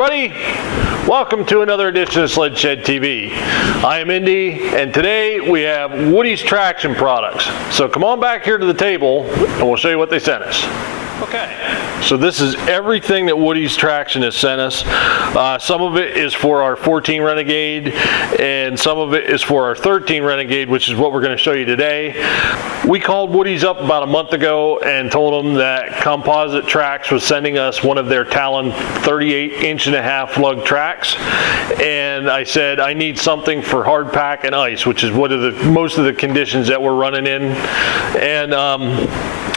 everybody, welcome to another edition of Sled Shed TV. I am Indy, and today we have Woody's Traction products. So come on back here to the table and we'll show you what they sent us. Okay, so this is everything that Woody's Traction has sent us. Some of it is for our 14 Renegade, and some of it is for our 13 Renegade, which is what we're going to show you today. We called Woody's up about a month ago and told them that Composite Tracks was sending us one of their Talon 38.5-inch lug tracks, and I said I need something for hard pack and ice, which is what are most of the conditions that we're running in. And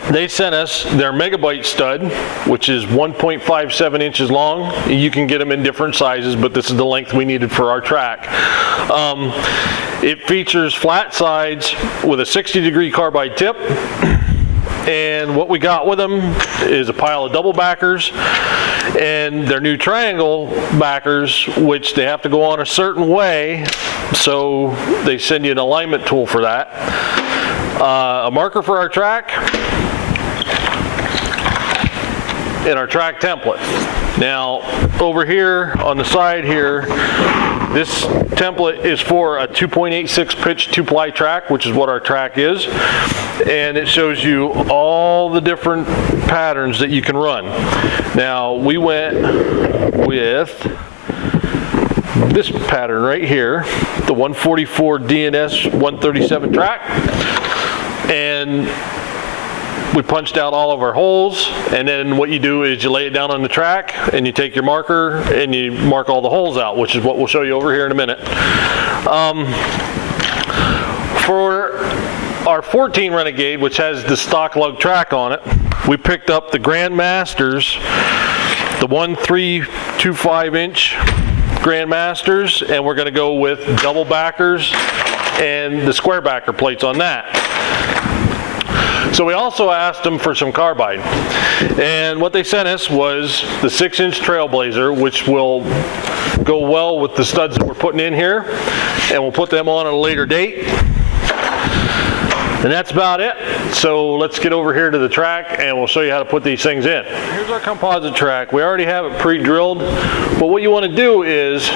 they sent us their Megabyte stud, which is 1.57 inches long. You can get them in different sizes, but this is the length we needed for our track. It features flat sides with a 60-degree carbide tip. And what we got with them is a pile of double backers and their new triangle backers, which they have to go on a certain way, so they send you an alignment tool for that. A marker for our track, and our track template. Now, over here on the side here, this template is for a 2.86 pitch 2-ply track, which is what our track is, and it shows you all the different patterns that you can run. Now, we went with this pattern right here, the 144 DNS 137 track, and we punched out all of our holes, and then what you do is you lay it down on the track and you take your marker and you mark all the holes out, which is what we'll show you over here in a minute. For our 14 Renegade, which has the stock lug track on it, we picked up the Grandmasters, the 1.325-inch Grandmasters, and we're going to go with double backers and the square backer plates on that. So we also asked them for some carbide, and what they sent us was the 6-inch Trailblazer, which will go well with the studs that we're putting in here, and we'll put them on at a later date. And that's about it. So let's get over here to the track and we'll show you how to put these things in. Here's our composite track. We already have it pre-drilled, but what you want to do is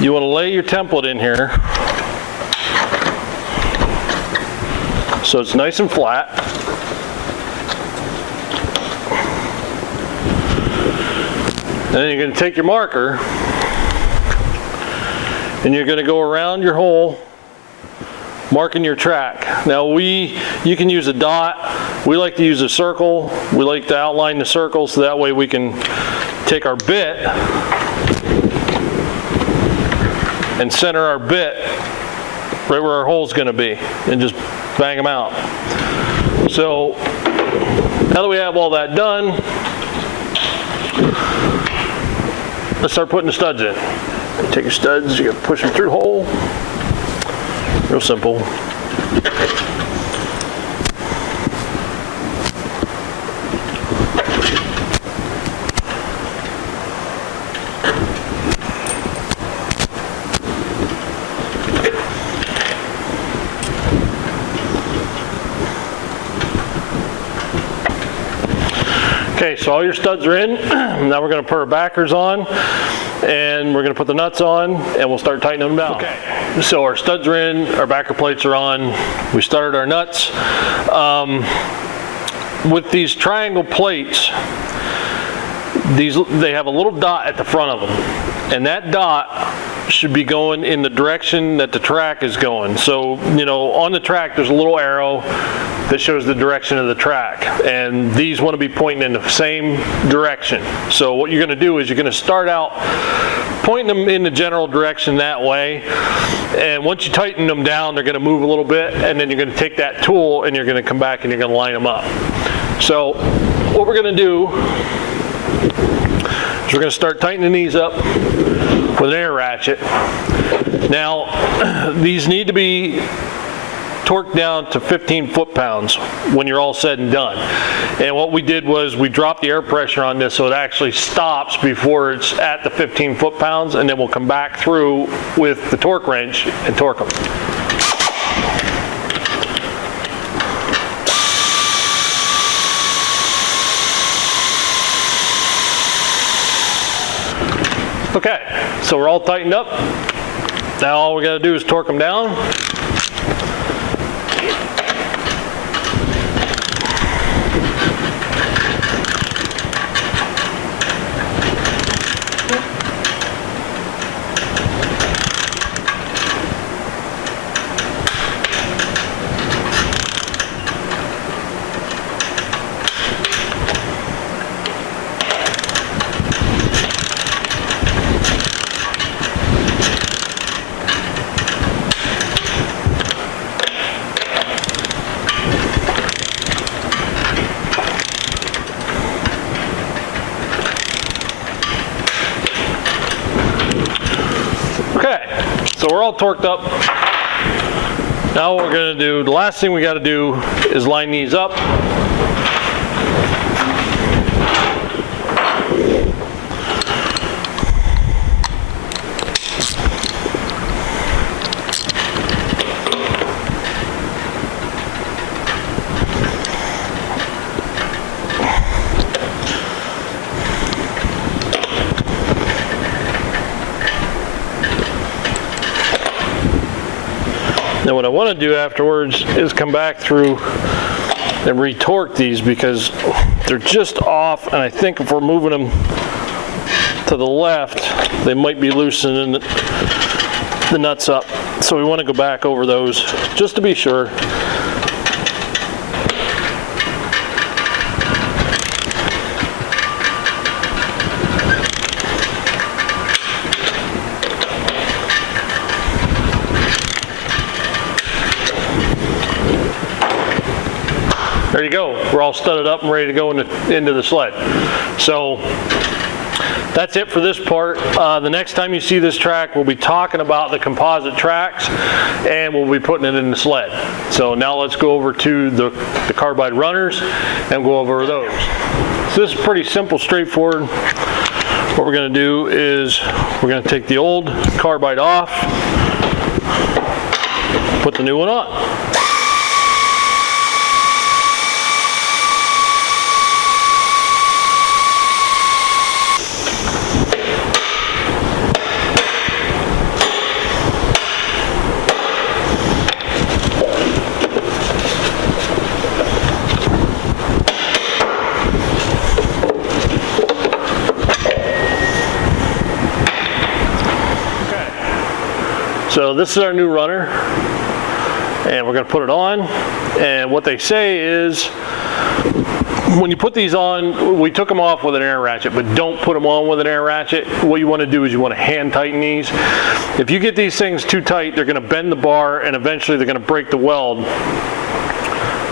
you want to lay your template in here so it's nice and flat. And then you're going to take your marker and you're going to go around your hole marking your track. Now you can use a dot. We like to use a circle. We like to outline the circle so that way we can take our bit and center our bit right where our hole's going to be and just bang them out. So now that we have all that done, let's start putting the studs in. Take your studs, you got to push them through the hole. Real simple. Okay, so all your studs are in. Now we're going to put our backers on, and we're going to put the nuts on, and we'll start tightening them down. Okay, so our studs are in, our backer plates are on, we started our nuts. With these triangle plates, they have a little dot at the front of them, and that dot should be going in the direction that the track is going. So, you know, on the track there's a little arrow that shows the direction of the track, and these want to be pointing in the same direction. So what you're going to do is you're going to start out pointing them in the general direction that way, and once you tighten them down they're going to move a little bit, and then you're going to take that tool and you're going to come back and you're going to line them up. So what we're going to do is we're going to start tightening these up with an air ratchet. Now these need to be torqued down to 15 foot-pounds when you're all said and done. And what we did was we dropped the air pressure on this so it actually stops before it's at the 15 foot-pounds, and then we'll come back through with the torque wrench and torque them. Okay, so we're all tightened up. Now all we got to do is torque them down. So we're all torqued up. Now what we're going to do, the last thing we got to do is line these up. Now what I want to do afterwards is come back through and retorque these because they're just off, and I think if we're moving them to the left, they might be loosening the nuts up. So we want to go back over those just to be sure. There you go. We're all studded up and ready to go into the sled. So that's it for this part. The next time you see this track, we'll be talking about the composite tracks and we'll be putting it in the sled. So now let's go over to the carbide runners and go over those. So this is pretty simple, straightforward. What we're going to do is we're going to take the old carbide off, put the new one on. So this is our new runner, and we're going to put it on, and what they say is when you put these on, we took them off with an air ratchet, but don't put them on with an air ratchet. What you want to do is you want to hand tighten these. If you get these things too tight, they're going to bend the bar, and eventually they're going to break the weld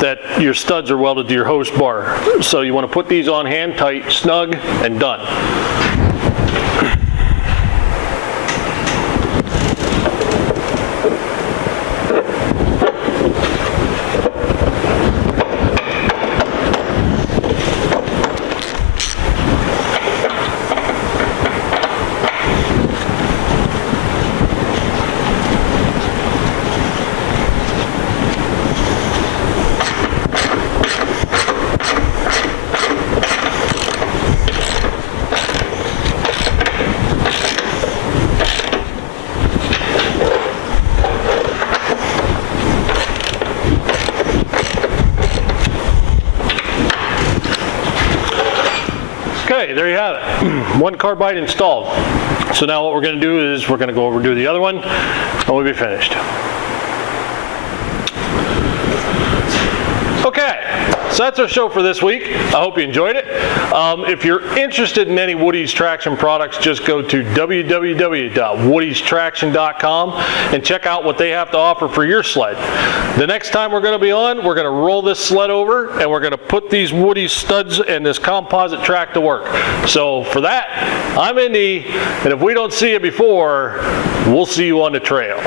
that your studs are welded to your host bar. So you want to put these on hand tight, snug, and done. Okay, there you have it. One carbide installed. So now what we're going to do is we're going to go over and do the other one, and we'll be finished. Okay, so that's our show for this week. I hope you enjoyed it. If you're interested in any Woody's Traction products, just go to www.woodystraction.com and check out what they have to offer for your sled. The next time we're going to be on, we're going to roll this sled over and we're going to put these Woody's studs and this composite track to work. So for that, I'm Indy, and if we don't see you before, we'll see you on the trail.